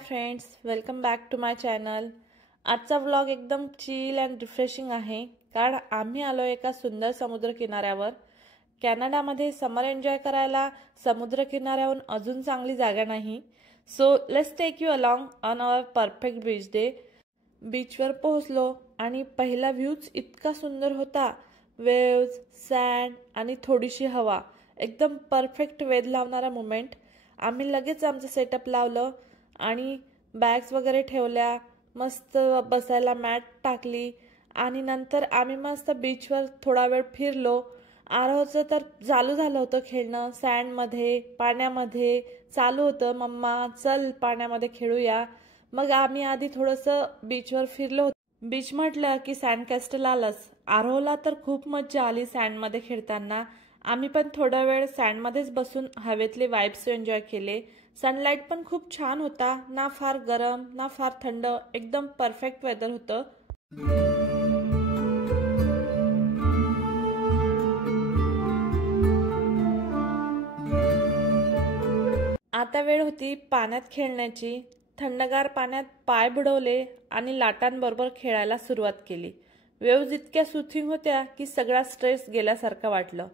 Friends, welcome back to my channel. आजचा vlog एकदम chill and refreshing आहे, कारण आम्ही आलो एका सुंदर समुद्र किनाऱ्यावर। कॅनडामध्ये समर एन्जॉय करायला समुद्र किनाऱ्याहून अजून चांगली जागा नाही। So let's take you along on our perfect beach day. बीचवर पोहोचलो आणि पहिला व्ह्यूज इतका सुंदर होता। वेव्ज, सँड आणि थोडीशी हवा, एकदम परफेक्ट वेध लावणारा मोमेंट। आम्ही लगेच आमचं सेटअप लावलं आणि बॅग्स वगैरे ठेवल्या, मस्त बसायला मॅट टाकली आणि नंतर आम्ही मस्त बीचवर थोडा वेळ फिरलो। आरोहचं तर चालू झालं होतं खेळणं, सँडमध्ये, पाण्यामध्ये चालू होतं, मम्मा चल पाण्यामध्ये खेळूया। मग आम्ही आधी थोडंसं बीचवर फिरलो। बीच म्हटलं की सँड कॅस्टल आलंच। आरोहला तर खूप मज्जा आली सँडमध्ये खेळताना। आम्ही पण थोडा वेळ सँडमध्येच बसून हवेतले वाइब्स एन्जॉय केले। सनलाइट पण खूप छान होता, ना फार गरम ना फार थंड, एकदम परफेक्ट वेदर होतं। आता वेळ होती पाण्यात खेळण्याची। थंडगार पाण्यात पाय बुडवले आणि लाटांबरोबर खेळायला सुरुवात केली। वेव्ज इतक्या सुथिंग होत्या की सगळा स्ट्रेस गेल्यासारखं वाटलं।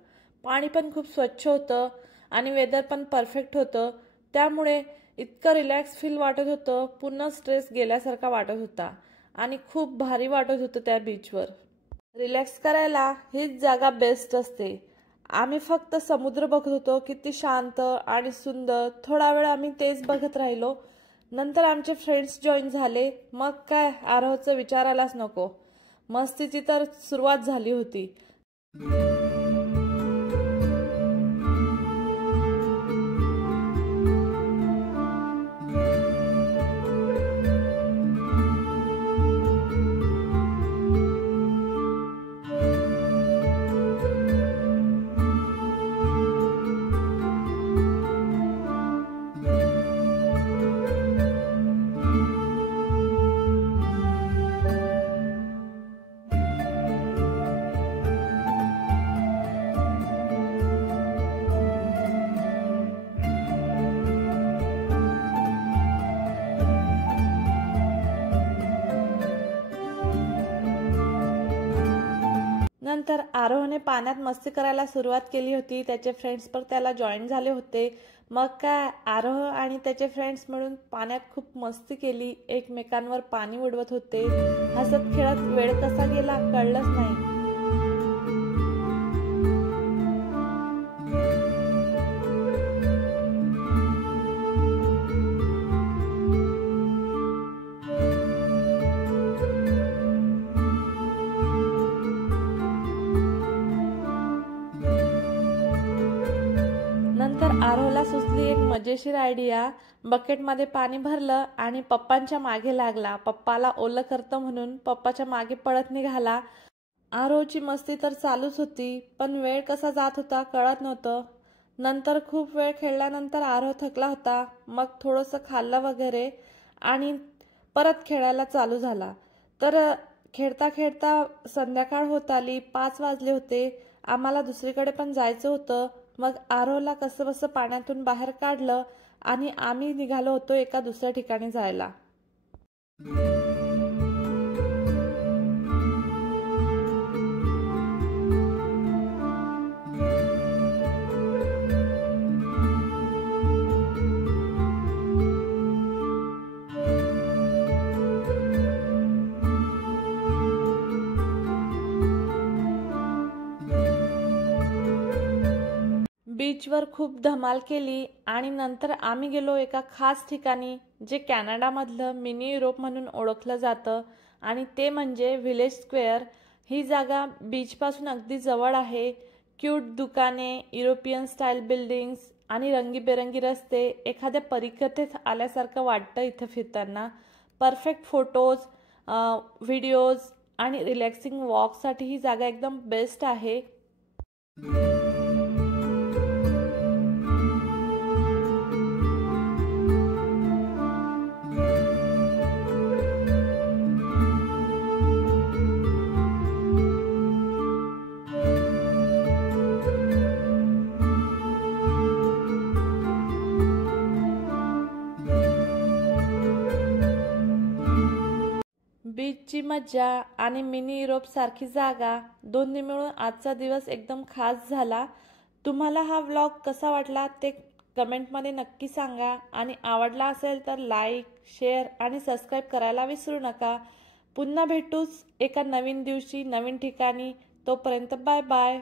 पाणी पण खूप स्वच्छ होतं आणि वेदर पण परफेक्ट होतं, त्यामुळे इतकं रिलॅक्स फील वाटत होतं, पूर्ण स्ट्रेस गेल्यासारखा वाटत होता आणि खूप भारी वाटत होतं त्या बीचवर। रिलॅक्स करायला हीच जागा बेस्ट असते। आम्ही फक्त समुद्र बघत होतो, किती शांत आणि सुंदर। थोडा वेळ आम्ही तेच बघत राहिलो। नंतर आमचे फ्रेंड्स जॉईन झाले। मग काय, आरोहचं विचारायलाच नको, मस्तीची तर सुरुवात झाली होती। नंतर आरोहने पाण्यात मस्ती करायला सुरुवात केली होती। त्याचे फ्रेंड्स पण त्याला जॉईन झाले होते। मग काय, आरोह आणि त्याचे फ्रेंड्स मिळून पाण्यात खूप मस्ती केली, एकमेकांवर पाणी उडवत होते। हसत खेळत वेळ कसा गेला कळलंच नाही। नंतर आरोहला सुचली एक मजेशीर आयडिया। बकेटमध्ये पाणी भरलं आणि पप्पांच्या मागे लागला। पप्पाला ओलं करतं म्हणून पप्पाच्या मागे पळत निघाला। आरोहची मस्ती तर चालूच होती, पण वेळ कसा जात होता कळत नव्हतं। नंतर खूप वेळ खेळल्यानंतर आरोह थकला होता। मग थोडंसं खाल्लं वगैरे आणि परत खेळायला चालू झाला। तर खेळता खेळता संध्याकाळ होत आली, 5 वाजले होते। आम्हाला दुसरीकडे पण जायचं होतं। मग आरोहला कसंबसं पाण्यातून बाहेर काढलं आणि आम्ही निघालो होतो एका दुसऱ्या ठिकाणी जायला। बीचवर खूप धमाल केली आणि नंतर आम्ही गेलो एका खास ठिकाणी, जे कॅनडामधलं मिनी युरोप म्हणून ओळखलं जातं, आणि ते म्हणजे व्हिलेज स्क्वेअर। ही जागा बीचपासून अगदी जवळ आहे। क्यूट दुकाने, युरोपियन स्टाईल बिल्डिंग्स आणि रंगीबेरंगी रस्ते, एखाद्या परीकथेत आल्यासारखं वाटतं इथं फिरताना। परफेक्ट फोटोज, व्हिडिओज आणि रिलॅक्सिंग वॉकसाठी ही जागा एकदम बेस्ट आहे। बीचची मज्जा आणि मिनी युरोपसारखी जागा दोन्ही मिळून आजचा दिवस एकदम खास झाला. तुम्हाला हा व्लॉग कसा वाटला ते कमेंटमध्ये नक्की सांगा आणि आवडला असेल तर लाईक, शेअर आणि सबस्क्राईब करायला विसरू नका. पुन्हा भेटूच एका नवीन दिवशी नवीन ठिकाणी. तोपर्यंत बाय बाय.